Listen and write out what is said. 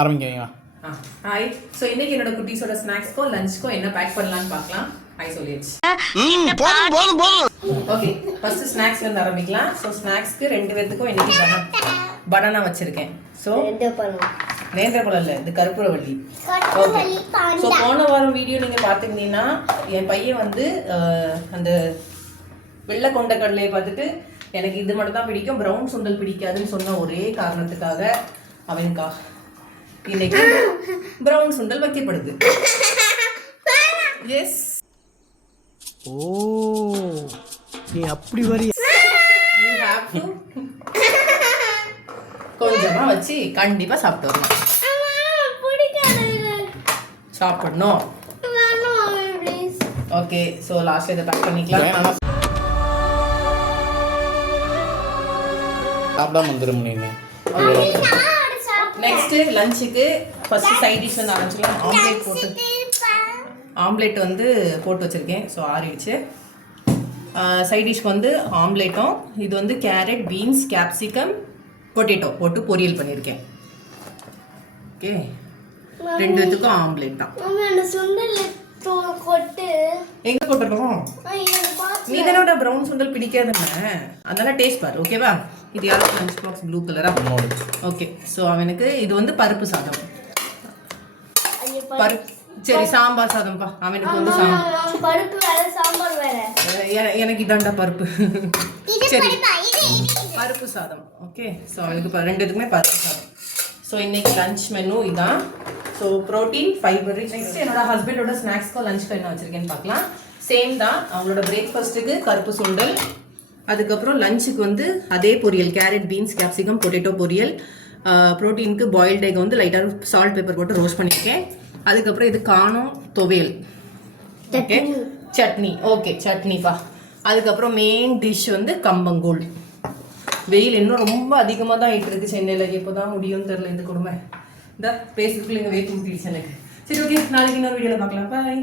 ஆரம்பிங்க. Hi. So இன்னைக்கு என்னோட குட்டீஸோட ஸ்நாக்ஸ்க்கோ லஞ்சுக்கோ என்ன பேக் பண்ணலான்னு பார்க்கலாம். ஹாய் சொல்லியாச்சு. ஓகே, ஃபர்ஸ்ட் ஸ்நாக்ஸ்ல இருந்து ஆரம்பிக்கலாம். ஸோ ஸ்நாக்ஸ்க்கு 2 பேத்துக்கும் இன்னைக்கு பனானா வச்சிருக்கேன். ஸோ நேந்திர பழம் இல்லை, இது கற்பூரவள்ளி. ஓகே, ஸோ போன வாரம் வீடியோ நீங்கள் பார்த்துருந்தீங்கன்னா என் பையன் வந்து அந்த வெள்ளை கொண்ட கடலையை பார்த்துட்டு எனக்கு இது மட்டும் தான் பிடிக்கும், ப்ரௌன் சுண்டல் பிடிக்காதுன்னு சொன்ன ஒரே காரணத்துக்காக அவனுக்கா இன்னைக்கு ப்ரௌன் சுண்டல் வைக்கப்படுது. எஸ், ஓ நீ அப்படி வரி. யூ ஹேவ் டு கொஞ்சமா வச்சு கண்டிப்பா சாப்பிட்டு வரணும். சாப்பிடணும். ஓகே, ஸோ லாஸ்ட் இதை பேக் பண்ணிக்கலாம். சாப்பிடாம வந்துடும் நீங்க. நெக்ஸ்ட் லஞ்சுக்கு ஃபர்ஸ்ட் சைட் டிஷ் வந்து ஆரம்பிச்சிடலாம். ஆம்லேட் வந்து போட்டு வச்சுருக்கேன். ஸோ ஆறிடுச்சு. சைட் டிஷ்க்கு வந்து ஆம்லேட்டும், இது வந்து கேரட், பீன்ஸ், கேப்சிகம், பொட்டேட்டோ போட்டு பொரியல் பண்ணியிருக்கேன். ஓகே, 2 பேத்துக்கும் ஆம்லேட் தான். எங்க போட்டுருக்கோம்? நீ தானோட ப்ரௌன் சுண்டல் பிடிக்காதுன்னு, அதனால டேஸ்ட் பாரு. ஓகேவா? இது யாரும் லஞ்ச் பாக்ஸ் ப்ளூ கலரா. ஓகே, ஸோ அவனுக்கு இது வந்து பருப்பு சாதம். பருப்பு சரி, சாம்பார் சாதம்ப்பா. அவனுக்கு வந்து சாம்பார். எனக்கு இதாண்டா பருப்பு. சரி, பருப்பு சாதம். ஓகே, ஸோ அவனுக்கு 2 பேத்துக்குமே பருப்பு சாதம். ஸோ இன்னைக்கு லஞ்ச் மெனு இதான். So protein, fibre. நெக்ஸ்ட் என்னோட ஹஸ்பண்டோட ஸ்நாக்ஸ்க்கோ லஞ்சுக்கோ என்ன வச்சிருக்கேன்னு பார்க்கலாம். சேம் தான். அவங்களோட பிரேக்ஃபாஸ்ட்டுக்கு கருப்பு சுண்டல், அதுக்கப்புறம் லஞ்சுக்கு வந்து அதே பொரியல், கேரட், பீன்ஸ், கேப்சிகம், பொட்டேட்டோ பொரியல். ப்ரோட்டீனுக்கு பாயில்ட் எக் வந்து லைட்டாக சால்ட் பேப்பர் போட்டு ரோஸ்ட் பண்ணியிருக்கேன். அதுக்கப்புறம் இது காணும் துவையல். ஓகே, சட்னி. ஓகே, சட்னிப்பா. அதுக்கப்புறம் மெயின் டிஷ் வந்து கம்பங்கூழ். வெயில் இன்னும் ரொம்ப அதிகமாக தான் ஆகிட்டு இருக்கு சென்னையில். எப்போ தான் முடியும்னு தெரில இந்த கொடுமை. இந்த பேசுறதுக்குள்ள எங்கள் வெயிட் ஊட்டிடுச்சு எனக்கு. சரி, ஓகே, நாளைக்கு இன்னொரு வீடியோவில் பார்க்கலாம். பாய்.